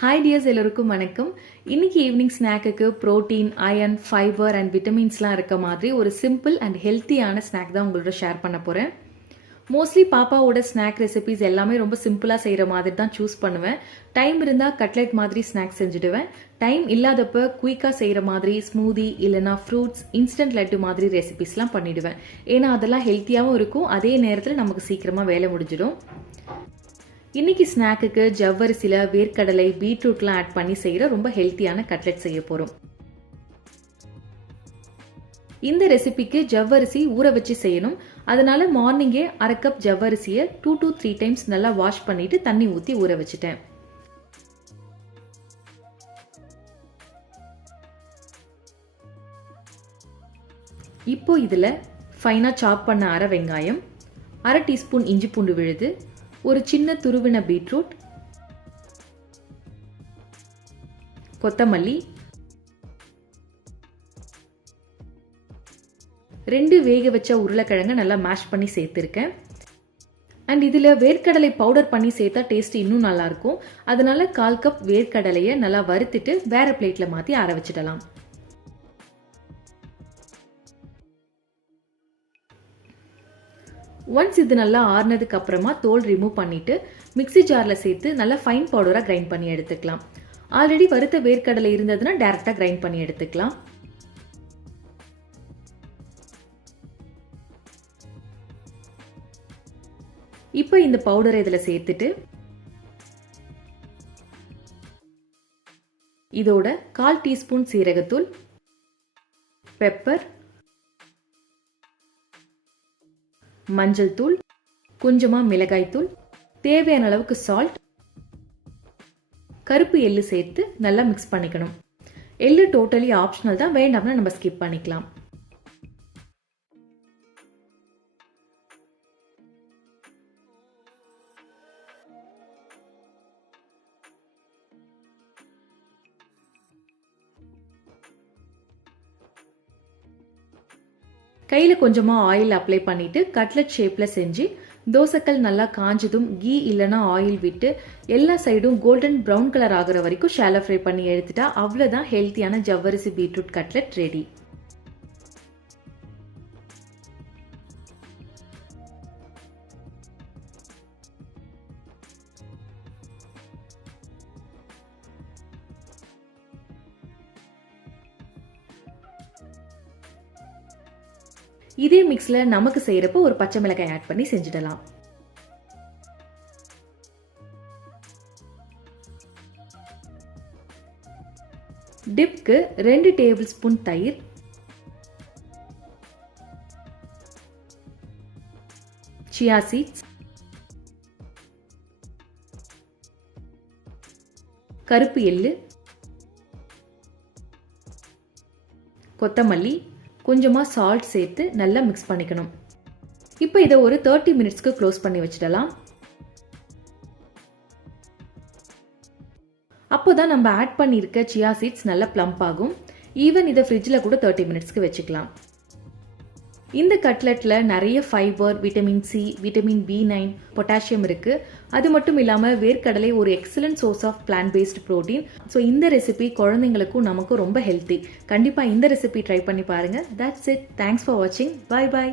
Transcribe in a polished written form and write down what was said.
Hi tears, எல்லோருக்கும் வணக்கம். இன்னைக்கு evening ஸ்நாக்குக்கு protein, iron, fibre and விட்டமின்ஸ்லாம் இருக்க மாதிரி ஒரு சிம்பிள் அண்ட் ஹெல்த்தியான ஸ்நாக் தான் உங்களோட ஷேர் பண்ண போகிறேன். மோஸ்ட்லி பாப்பாவோட ஸ்நாக் ரெசிபிஸ் எல்லாமே ரொம்ப சிம்பிளாக செய்கிற மாதிரி தான் சூஸ் பண்ணுவேன். டைம் இருந்தால் கட்லெட் மாதிரி ஸ்நாக்ஸ் செஞ்சுடுவேன். டைம் இல்லாதப்ப குயிக்காக செய்கிற மாதிரி ஸ்மூதி இல்லைனா ஃப்ரூட்ஸ், இன்ஸ்டன்ட் லட்டு மாதிரி ரெசிபிஸ்லாம் பண்ணிவிடுவேன். ஏன்னா அதெல்லாம் ஹெல்த்தியாகவும் இருக்கும், அதே நேரத்தில் நமக்கு சீக்கிரமாக வேலை முடிஞ்சிடும். இன்னைக்கு ஸ்நாக்குக்கு ஜவ்வரிசியில் வேர்க்கடலை, பீட்ரூட்லாம் ஆட் பண்ணி செய்கிற ரொம்ப ஹெல்த்தியான கட்லெட் செய்ய போகிறோம். இந்த ரெசிபிக்கு ஜவ்வரிசி ஊற வச்சு செய்யணும். அதனால மார்னிங்கே 1/2 கப் ஜவ்வரிசியை 2 to 3 டைம்ஸ் நல்லா வாஷ் பண்ணிட்டு தண்ணி ஊற்றி ஊற வச்சுட்டேன். இப்போ இதில் ஃபைனாக சாப் பண்ண அரை வெங்காயம், 1/2 டீஸ்பூன் இஞ்சி பூண்டு விழுது, ஒரு சின்ன துருவின பீட்ரூட், கொத்தமல்லி, 2 வேக வச்ச உருளைக்கிழங்கு நல்லா மேஷ் பண்ணி சேர்த்துருக்கேன். அண்ட் இதில் வேர்க்கடலை பவுடர் பண்ணி சேர்த்தா டேஸ்ட் இன்னும் நல்லா இருக்கும். அதனால 1/4 கப் வேர்க்கடலையை நல்லா வறுத்துட்டு வேற பிளேட்ல மாற்றி ஆற வச்சிடலாம். ஒன்ஸ் இது நல்லா ஆறுனதுக்கு அப்புறமா தோல் ரிமூவ் பண்ணிட்டு மிக்ஸி ஜாரில் சேர்த்து நல்லா ஃபைன் பவுடராக கிரைண்ட் பண்ணி எடுத்துக்கலாம். ஆல்ரெடி வறுத்த வேர்க்கடலை இருந்ததுன்னா டைரெக்டாக கிரைண்ட் பண்ணி எடுத்துக்கலாம். இப்போ இந்த பவுடரை இதில் சேர்த்துட்டு இதோட 1/4 டீஸ்பூன் சீரகத்தூள், பெப்பர், மஞ்சள் தூள், கொஞ்சமா மிளகாய் தூள், தேவையான அளவுக்கு சால்ட், கருப்பு எள்ளு சேர்த்து நல்லா மிக்ஸ் பண்ணிக்கணும். எள்ளு டோட்டலி ஆப்ஷனல் தான், வேண்டாம்னா நம்ம ஸ்கிப் பண்ணிக்கலாம். கையில் கொஞ்சமாக ஆயில் அப்ளை பண்ணிட்டு கட்லெட் ஷேப்பில் செஞ்சு தோசைக்கல் நல்லா காஞ்சதும் கீ இல்லைனா ஆயில் விட்டு எல்லா சைடும் கோல்டன் ப்ரௌன் கலர் ஆகிற வரைக்கும் ஷாலோ ஃப்ரை பண்ணி எடுத்துட்டா அவ்வளோதான் ஹெல்த்தியான ஜவ்வரிசி பீட்ரூட் கட்லெட் ரெடி. இதே மிக்ஸ்ல நமக்கு செய்யறப்போ ஒரு பச்சை மிளகாய் ஆட் பண்ணி செஞ்சிடலாம். டிப்க்கு 2 டேபிள் ஸ்பூன் தயிர், சியா சீட்ஸ், கருப்பு எள்ளு, கொத்தமல்லி, கொஞ்சமா சால்ட் சேர்த்து நல்லா மிக்ஸ் பண்ணிக்கணும். இப்போ இதை ஒரு 30 மினிட்ஸ்க்கு க்ளோஸ் பண்ணி வச்சிடலாம். அப்போதான் நம்ம ஆட் பண்ணியிருக்க சியா சீட்ஸ் நல்லா பிளம்ப் ஆகும். ஈவன் இதை ஃப்ரிட்ஜில் கூட 30 மினிட்ஸ்க்கு வச்சுக்கலாம். இந்த கட்லெட்ல நிறைய fibre, vitamin C, vitamin B9, potassium இருக்கு. அது மட்டும் இல்லாமல் வேர்க்கடலை ஒரு excellent source of plant based protein. So இந்த ரெசிபி குழந்தைங்களுக்கும் நமக்கும் ரொம்ப ஹெல்த்தி. கண்டிப்பாக இந்த ரெசிபி ட்ரை பண்ணி பாருங்க. That's it. தேங்க்ஸ் ஃபார் வாட்சிங். Bye bye.